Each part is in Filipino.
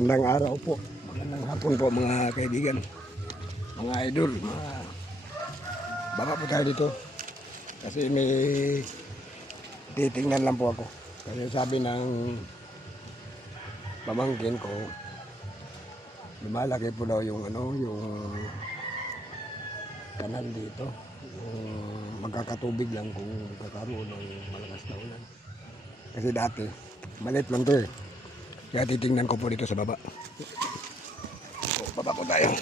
Magandang araw po. Magandang hapon po mga kaibigan. Mga idol. Baka po tayo dito. Kasi may titingnan lang po ako. Kasi sabi ng pamangkin ko, lumalaki po daw yung yung kanal dito. Yung magkakatubig lang kung kakaroon ng malakas na ulan. Kasi dati, maliit lang to eh. Kaya titingnan ko po dito sa baba. So, baba po tayo.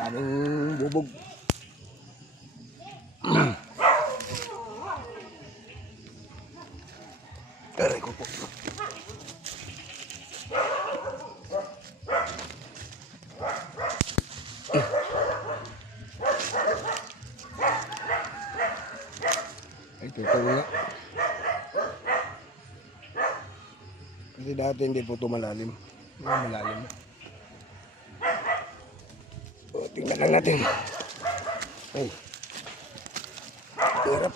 Daming bubog. Aray ko po. Ay, tutuloy nga. Kasi dati hindi po ito malalim. Malalim. O, tingnan lang natin. Ay. Hirap.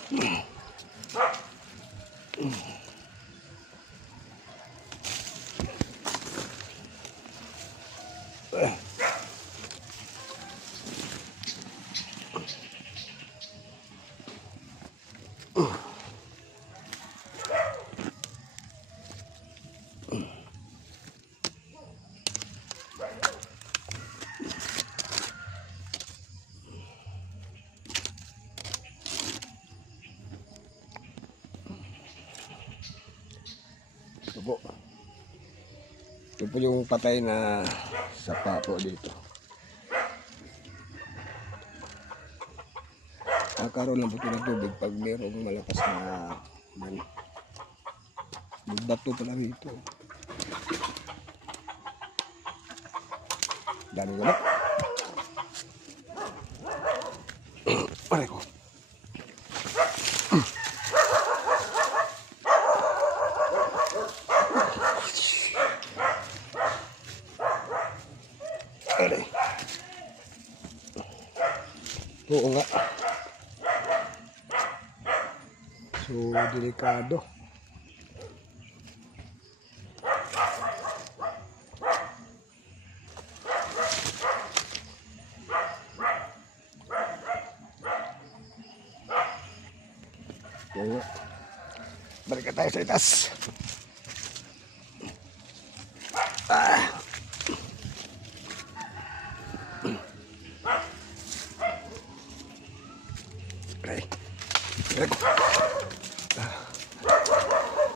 Ito po. Ito po yung patay na sapa po dito. Nakaroon ng buto ng tubig pag mayroong malakas na bato pala rito. Dami naman. Aray ko. Aray. Oo nga. So, delikado. Oo nga. Balik tayo sa itas.